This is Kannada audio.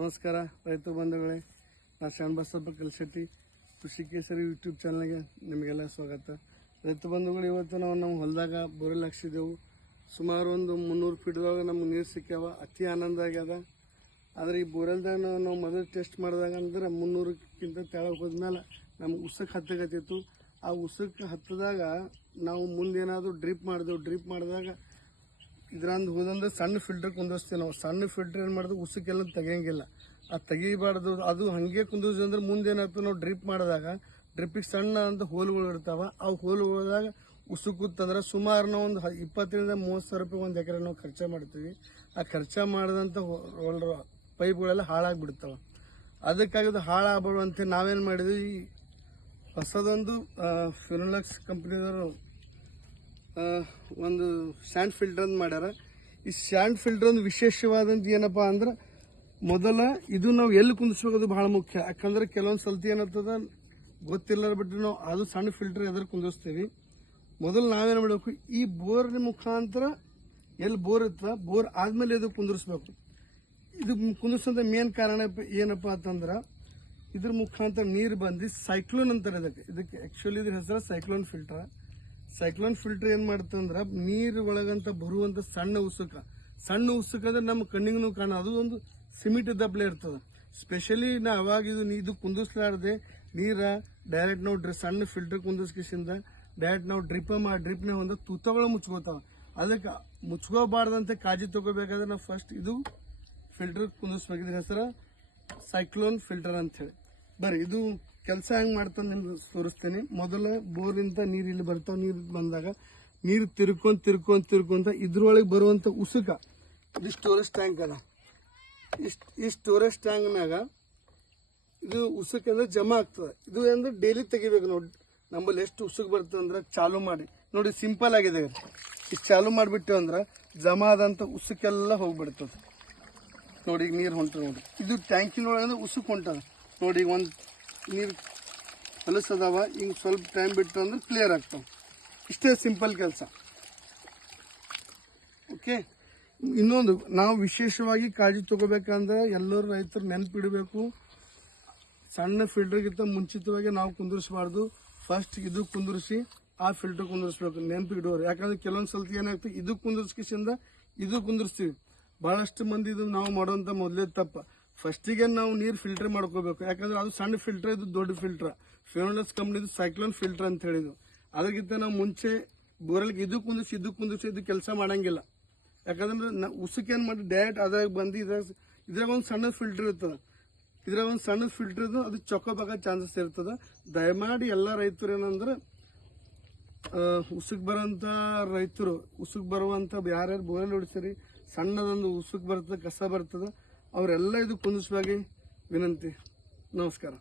ನಮಸ್ಕಾರ ರೈತ ಬಂಧುಗಳೇ, ನಾನು ಶರಣಬಸಪ್ಪ ಕಲ್ಶೆಟ್ಟಿ, ಕೃಷಿ ಕೇಸರಿ ಯೂಟ್ಯೂಬ್ ಚಾನಲ್ಗೆ ನಿಮಗೆಲ್ಲ ಸ್ವಾಗತ. ರೈತ ಬಂಧುಗಳು, ಇವತ್ತು ನಾವು ನಮ್ಮ ಹೊಲದಾಗ ಬೋರ್ವೆಲ್ ಹಾಕ್ಸಿದ್ದೆವು. ಸುಮಾರು ಒಂದು 300 ಫೀಟ್ದಾಗ ನಮ್ಗೆ ನೀರು ಸಿಕ್ಕ್ಯಾವ. ಅತಿ ಆನಂದ ಆಗ್ಯದ. ಆದರೆ ಈ ಬೋರ್ವೆಲ್ದಾಗ ನಾವು ಮೊದಲು ಟೆಸ್ಟ್ ಮಾಡಿದಾಗ ಅಂದ್ರೆ 300ಕ್ಕಿಂತ ತೆಳಗೆ ಹೋದ್ಮೇಲೆ ನಮ್ಗೆ ಉಸಕ್ಕೆ ಹತ್ತಗತ್ತಿತ್ತು. ಆ ಉಸಕ್ಕೆ ಹತ್ತದಾಗ ನಾವು ಮುಂದೇನಾದರೂ ಡ್ರಿಪ್ ಮಾಡಿದೆವು. ಡ್ರಿಪ್ ಮಾಡಿದಾಗ ಇದ್ರಂದು ಹೋದಂದ್ರೆ ಸಣ್ಣ ಫಿಲ್ಟರ್ ಕುಂದಿಸ್ತೀವಿ ನಾವು. ಸಣ್ಣ ಫಿಲ್ಟರ್ ಏನು ಮಾಡಿದ್ರೆ ಉಸಕ್ಕೆಲ್ಲ ತೆಗಿಯಂಗಿಲ್ಲ. ಅದು ತೆಗಿಬಾರ್ದು. ಅದು ಹಾಗೆ ಕುಂದಿಸಿದ್ರೆ ಮುಂದೆ ಏನಾಗ್ತದೆ, ನಾವು ಡ್ರಿಪ್ ಮಾಡಿದಾಗ ಡ್ರಿಪ್ಪಿಗೆ ಸಣ್ಣ ಅಂತ ಹೋಲ್ಗಳು ಇರ್ತಾವೆ. ಆ ಹೋಲ್ಗಳಾಗ ಉಸುಕುತ್ತಂದ್ರೆ ಸುಮಾರು ನಾವು ಒಂದು 20,000-30,000 ರೂಪಾಯಿ ಒಂದು ಎಕರೆ ನಾವು ಖರ್ಚು ಮಾಡ್ತೀವಿ. ಆ ಖರ್ಚು ಮಾಡಿದಂಥ ಪೈಪ್ಗಳೆಲ್ಲ ಹಾಳಾಗಿಬಿಡ್ತಾವೆ. ಅದಕ್ಕಾಗಿ ಅದು ಹಾಳಾಗಬಾರ್ದು ಅಂತ ನಾವೇನು ಮಾಡಿದ್ವಿ, ಹೊಸದೊಂದು ಫಿನೋಲೆಕ್ಸ್ ಕಂಪ್ನಿದವರು ಒಂದು ಸ್ಯಾಂಡ್ ಫಿಲ್ಟರ್ ಅಂತ ಮಾಡ್ಯಾರ. ಈ ಸ್ಯಾಂಡ್ ಫಿಲ್ಟರ್ ಒಂದು ವಿಶೇಷವಾದಂತ ಏನಪ್ಪಾ ಅಂದ್ರೆ, ಮೊದಲ ಇದು ನಾವು ಎಲ್ಲಿ ಕುಂದಿಸ್ಬೇಕು ಬಹಳ ಮುಖ್ಯ. ಯಾಕಂದ್ರೆ ಕೆಲವೊಂದು ಸಲ್ತಿ ಏನತ್ತದ ಗೊತ್ತಿಲ್ಲ, ಬಿಟ್ಟು ನಾವು ಅದು ಸಣ್ಣ ಫಿಲ್ಟರ್ ಎದುರು ಕುಂದಿಸ್ತೀವಿ. ಮೊದಲು ನಾವೇನು ಮಾಡಬೇಕು, ಈ ಬೋರ್ ಮುಖಾಂತರ ಎಲ್ಲಿ ಬೋರ್ ಇರ್ತದ, ಬೋರ್ ಆದ್ಮೇಲೆ ಇದು ಕುಂದಿರ್ಸ್ಬೇಕು. ಇದು ಕುಂದಿಸೋದ ಮೇನ್ ಕಾರಣ ಏನಪ್ಪಾ ಅಂತಂದ್ರ, ಇದ್ರ ಮುಖಾಂತರ ನೀರು ಬಂದು ಸೈಕ್ಲೋನ್ ಅಂತಾರೆ ಇದಕ್ಕೆ ಆಕ್ಚುಲಿ ಇದ್ರ ಹೆಸರು ಸೈಕ್ಲೋನ್ ಫಿಲ್ಟರ್. ಸೈಕ್ಲೋನ್ ಫಿಲ್ಟರ್ ಏನ್ ಮಾಡ್ತಂದ್ರ, ನೀರು ಒಳಗಂತ ಬರುವಂತ ಸಣ್ಣ ಉಸುಕ ಅಂದ್ರೆ ನಮ್ಮ ಕಣ್ಣಿಗೂ ಕಾಣ, ಅದು ಒಂದು ಸಿಮೆಂಟ್ ದಪ್ಲೆ ಇರ್ತದ. ಸ್ಪೆಷಲಿ ನಾ ಅವಾಗ ಇದು ಕುಂದಿಸ್ಲಾರ್ದೆ ನೀರ ಡೈರೆಕ್ಟ್ ನಾವು ಸಣ್ಣ ಫಿಲ್ಟರ್ ಕುಂದಿಸ್ಕಿಸಿಂದ ಡೈರೆಕ್ಟ್ ನಾವು ಡ್ರಿಪ್ನ ಒಂದು ತೂತಗಳು ಮುಚ್ಕೋತಾವ. ಅದಕ್ಕೆ ಮುಚ್ಕೋಬಾರ್ದಂತೆ ಕಾಳಜಿ ತಗೋಬೇಕಾದ್ರೆ ನಾವು ಫಸ್ಟ್ ಇದು ಫಿಲ್ಟರ್ ಕುಂದಿಸ್ಬೇಕು. ಇದ್ರ ಹೆಸರ ಸೈಕ್ಲೋನ್ ಫಿಲ್ಟರ್ ಅಂತ ಹೇಳಿ. ಬರ್ರಿ ಇದು ಕೆಲಸ ಹೆಂಗ್ ಮಾಡ್ತಾನೆ ನಿಮ್ಗೆ ತೋರಿಸ್ತೇನೆ. ಮೊದಲ ಬೋರಿಂದ ನೀರು ಇಲ್ಲಿ ಬರ್ತಾವ. ನೀರು ಬಂದಾಗ ನೀರು ತಿರ್ಕೊಂತ ಇದ್ರೊಳಗೆ ಬರುವಂತ ಉಸುಕ, ಇದು ಸ್ಟೋರೇಜ್ ಟ್ಯಾಂಕ್ ಅದ. ಈ ಸ್ಟೋರೇಜ್ ಟ್ಯಾಂಕ್ನಾಗ ಇದು ಉಸುಕ ಅಂದ್ರೆ ಜಮಾ ಆಗ್ತದೆ. ಇದು ಅಂದ್ರೆ ಡೈಲಿ ತೆಗಿಬೇಕು ನೋಡಿ. ನಮ್ಮಲ್ಲಿ ಎಷ್ಟು ಉಸುಕ್ ಬರ್ತದೆ ಅಂದ್ರೆ ಚಾಲು ಮಾಡಿ ನೋಡಿ, ಸಿಂಪಲ್ ಆಗಿದೆ. ಇಷ್ಟು ಚಾಲು ಮಾಡಿಬಿಟ್ಟೆ ಅಂದ್ರೆ ಜಮಾ ಆದಂತ ಉಸುಕೆಲ್ಲ ಹೋಗ್ಬಿಡ್ತದೆ ನೋಡಿ. ಈಗ ನೀರು ಹೊಂಟದ ನೋಡಿ, ಇದು ಟ್ಯಾಂಕಿನೊಳಗೆ ಉಸುಕ್ ಹೊಂಟದ ನೋಡಿ. ಈಗ ಒಂದು ನೀರು ಹೊಲಸದಾವ, ಹಿಂಗೆ ಸ್ವಲ್ಪ ಟೈಮ್ ಬಿಟ್ಟು ಅಂದ್ರೆ ಕ್ಲಿಯರ್ ಆಗ್ತಾವ. ಇಷ್ಟೇ ಸಿಂಪಲ್ ಕೆಲಸ. ಓಕೆ, ಇನ್ನೊಂದು ನಾವು ವಿಶೇಷವಾಗಿ ಕಾಳಜಿ ತಗೋಬೇಕಂದ್ರೆ ಎಲ್ಲರೂ ರೈತರು ನೆನಪಿಡಬೇಕು, ಸಣ್ಣ ಫಿಲ್ಟರ್ಗಿಂತ ಮುಂಚಿತವಾಗಿ ನಾವು ಕುಂದಿರಿಸಬಾರ್ದು. ಫಸ್ಟ್ ಇದು ಕುಂದಿರಿಸಿ ಆ ಫಿಲ್ಟರ್ ಕುಂದಿರಿಸ್ಬೇಕು, ನೆನಪಿಡೋರು. ಯಾಕಂದ್ರೆ ಕೆಲವೊಂದು ಸಲ ಏನಾಗ್ತದೆ, ಇದು ಕುಂದಿರ್ಸ್ಕಿಸಿಂದ ಇದು ಕುಂದಿರ್ಸ್ತೀವಿ. ಬಹಳಷ್ಟು ಮಂದಿ ಇದು ನಾವು ಮಾಡುವಂತ ಮೊದಲೇ ತಪ್ಪ. ಫಸ್ಟಿಗೆ ನಾವು ನೀರು ಫಿಲ್ಟರ್ ಮಾಡ್ಕೋಬೇಕು. ಯಾಕಂದ್ರೆ ಅದು ಸಣ್ಣ ಫಿಲ್ಟರ್, ಇದು ದೊಡ್ಡ ಫಿಲ್ಟರ್. ಫಿನೋಲೆಕ್ಸ್ ಕಂಪ್ನಿದು ಸೈಕ್ಲೋನ್ ಫಿಲ್ಟರ್ ಅಂತ ಹೇಳಿದ್ವು. ಅದಕ್ಕಿಂತ ನಾವು ಮುಂಚೆ ಬೋರಲ್ಗೆ ಇದು ಕುಂದಿಸಿ ಇದು ಕೆಲಸ ಮಾಡಂಗಿಲ್ಲ. ಯಾಕಂದ್ರೆ ಉಸುಕೇನ್ ಮಾಡಿ ಡೈರೆಕ್ಟ್ ಅದ್ರಾಗ ಬಂದು ಇದ್ರಾಗ ಒಂದು ಸಣ್ಣ ಫಿಲ್ಟರ್ ಇರ್ತದೆ. ಇದ್ರಾಗ ಒಂದು ಸಣ್ಣ ಫಿಲ್ಟರ್ ಇದು, ಅದು ಚೊಕ್ಕೋಬೇಕಾಗ ಚಾನ್ಸಸ್ ಇರ್ತದೆ. ದಯಮಾಡಿ ಎಲ್ಲ ರೈತರು ಏನಂದ್ರೆ ಉಸುಕ್ ಬರುವಂತ ರೈತರು, ಉಸುಕ್ ಬರುವಂತ ಯಾರ್ಯಾರು ಬೋರಲ್ಲಿ ಹೊಡಿಸ್ರಿ, ಸಣ್ಣದೊಂದು ಉಸುಕ್ ಬರ್ತದೆ, ಕಸ ಬರ್ತದೆ, ಅವರೆಲ್ಲ ಇದು ಕುಂದಿಸ್ವಾಗಿ ವಿನಂತಿ. ನಮಸ್ಕಾರ.